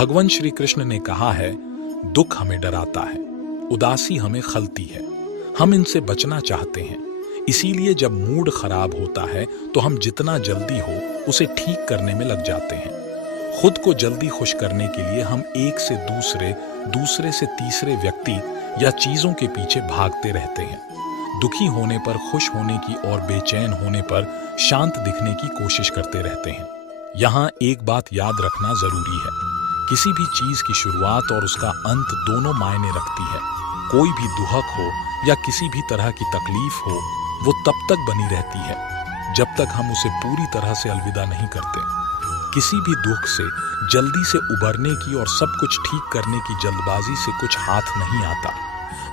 भगवान श्री कृष्ण ने कहा है, दुख हमें डराता है, उदासी हमें खलती है, हम इनसे बचना चाहते हैं। इसीलिए जब मूड खराब होता है तो हम जितना जल्दी हो उसे ठीक करने में लग जाते हैं। खुद को जल्दी खुश करने के लिए हम एक से दूसरे, दूसरे से तीसरे व्यक्ति या चीजों के पीछे भागते रहते हैं। दुखी होने पर खुश होने की और बेचैन होने पर शांत दिखने की कोशिश करते रहते हैं। यहाँ एक बात याद रखना जरूरी है, किसी भी चीज की शुरुआत और उसका अंत दोनों मायने रखती है। कोई भी दुहक हो या किसी भी तरह की तकलीफ हो, वो तब तक बनी रहती है जब तक हम उसे पूरी तरह से अलविदा नहीं करते। किसी भी दुख से जल्दी से उबरने की और सब कुछ ठीक करने की जल्दबाजी से कुछ हाथ नहीं आता।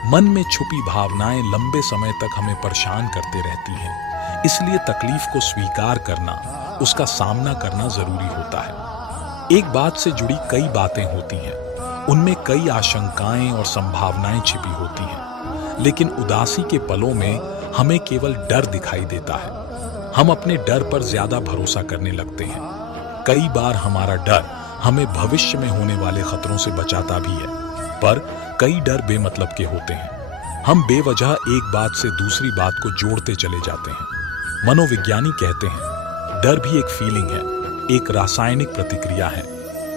मन में छुपी भावनाएं लंबे समय तक हमें परेशान करते रहती हैं। इसलिए तकलीफ को स्वीकार करना, उसका सामना करना जरूरी होता है। एक बात से जुड़ी कई बातें होती हैं, उनमें कई आशंकाएं और संभावनाएं छिपी होती हैं। लेकिन उदासी के पलों में हमें केवल डर दिखाई देता है। हम अपने डर पर ज्यादा भरोसा करने लगते हैं। कई बार हमारा डर हमें भविष्य में होने वाले खतरों से बचाता भी है, पर कई डर बेमतलब के होते हैं। हम बेवजह एक बात से दूसरी बात को जोड़ते चले जाते हैं। मनोविज्ञानी कहते हैं, डर भी एक फीलिंग है, एक रासायनिक प्रतिक्रिया है।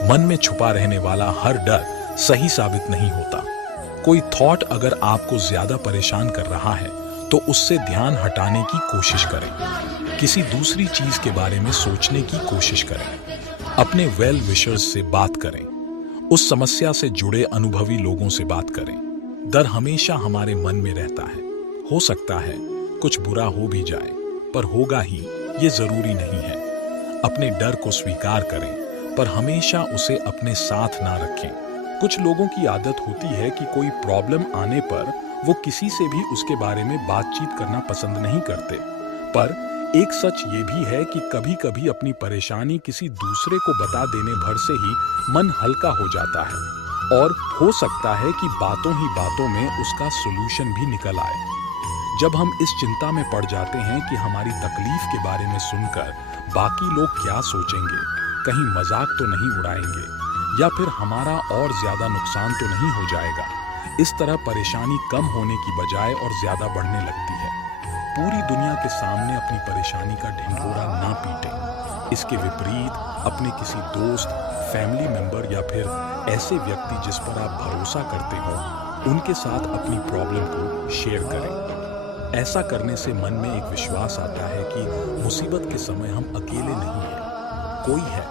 मन में छुपा रहने वाला हर डर सही साबित नहीं होता। कोई थॉट अगर आपको ज्यादा परेशान कर रहा है तो उससे ध्यान हटाने की कोशिश करें। किसी दूसरी चीज के बारे में सोचने की कोशिश करें। अपने वेल विशर्स से बात करें। उस समस्या से जुड़े अनुभवी लोगों से बात करें। डर हमेशा हमारे मन में रहता है। हो सकता है कुछ बुरा हो भी जाए, पर होगा ही, ये जरूरी नहीं है। अपने डर को स्वीकार करें, पर हमेशा उसे अपने साथ ना रखें। कुछ लोगों की आदत होती है कि कोई प्रॉब्लम आने पर वो किसी से भी उसके बारे में बातचीत करना पसंद नहीं करते। पर एक सच ये भी है कि कभी कभी अपनी परेशानी किसी दूसरे को बता देने भर से ही मन हल्का हो जाता है, और हो सकता है कि बातों ही बातों में उसका सॉल्यूशन भी निकल आए। जब हम इस चिंता में पड़ जाते हैं कि हमारी तकलीफ के बारे में सुनकर बाकी लोग क्या सोचेंगे, कहीं मजाक तो नहीं उड़ाएंगे, या फिर हमारा और ज्यादा नुकसान तो नहीं हो जाएगा, इस तरह परेशानी कम होने की बजाय और ज्यादा बढ़ने लगती है। पूरी दुनिया के सामने अपनी परेशानी का ढिंढोरा ना पीटें। इसके विपरीत अपने किसी दोस्त, फैमिली मेंबर या फिर ऐसे व्यक्ति जिस पर आप भरोसा करते हो, उनके साथ अपनी प्रॉब्लम को शेयर करें। ऐसा करने से मन में एक विश्वास आता है कि मुसीबत के समय हम अकेले नहीं हैं। कोई है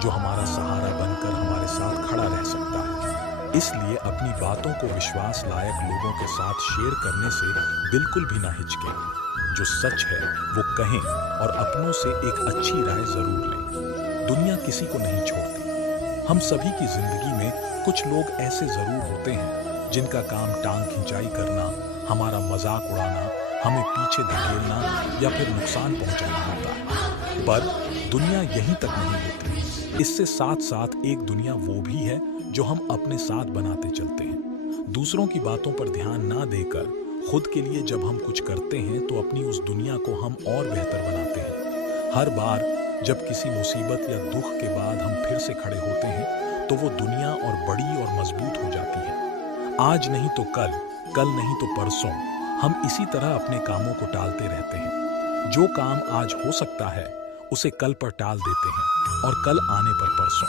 जो हमारा सहारा बनकर हमारे साथ खड़ा रह सकता है। इसलिए अपनी बातों को विश्वास लायक लोगों के साथ शेयर करने से बिल्कुल भी ना हिचकें। जो सच है वो कहें और अपनों से एक अच्छी राय जरूर लें। दुनिया किसी को नहीं छोड़ती। हम सभी की जिंदगी में कुछ लोग ऐसे जरूर होते हैं जिनका काम टांग खिंचाई करना, हमारा मजाक उड़ाना, हमें पीछे धकेलना या फिर नुकसान पहुंचाना होता है। पर दुनिया यहीं तक नहीं होती। इससे साथ साथ एक दुनिया वो भी है जो हम अपने साथ बनाते चलते हैं। दूसरों की बातों पर ध्यान ना देकर खुद के लिए जब हम कुछ करते हैं तो अपनी उस दुनिया को हम और बेहतर बनाते हैं। हर बार जब किसी मुसीबत या दुख के बाद हम फिर से खड़े होते हैं तो वो दुनिया और बड़ी और मजबूत हो जाती है। आज नहीं तो कल, कल नहीं तो परसों, हम इसी तरह अपने कामों को टालते रहते हैं। जो काम आज हो सकता है उसे कल पर टाल देते हैं और कल आने पर परसों।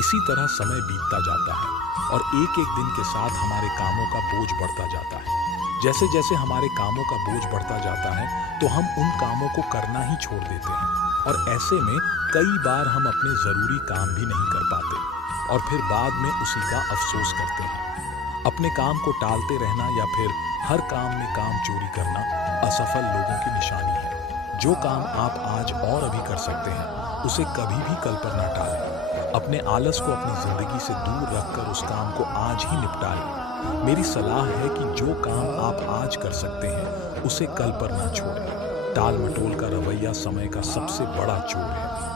इसी तरह समय बीतता जाता है और एक एक दिन के साथ हमारे कामों का बोझ बढ़ता जाता है। जैसे जैसे हमारे कामों का बोझ बढ़ता जाता है तो हम उन कामों को करना ही छोड़ देते हैं, और ऐसे में कई बार हम अपने जरूरी काम भी नहीं कर पाते और फिर बाद में उसी का अफसोस करते हैं। अपने काम को टालते रहना या फिर हर काम में काम चोरी करना असफल लोगों की निशानी है। जो काम आप आज और अभी कर सकते हैं उसे कभी भी कल पर ना टालें। अपने आलस को अपनी जिंदगी से दूर रखकर उस काम को आज ही निपटा लें। मेरी सलाह है कि जो काम आप आज कर सकते हैं उसे कल पर ना छोड़ें। टाल मटोल का रवैया समय का सबसे बड़ा चोर है।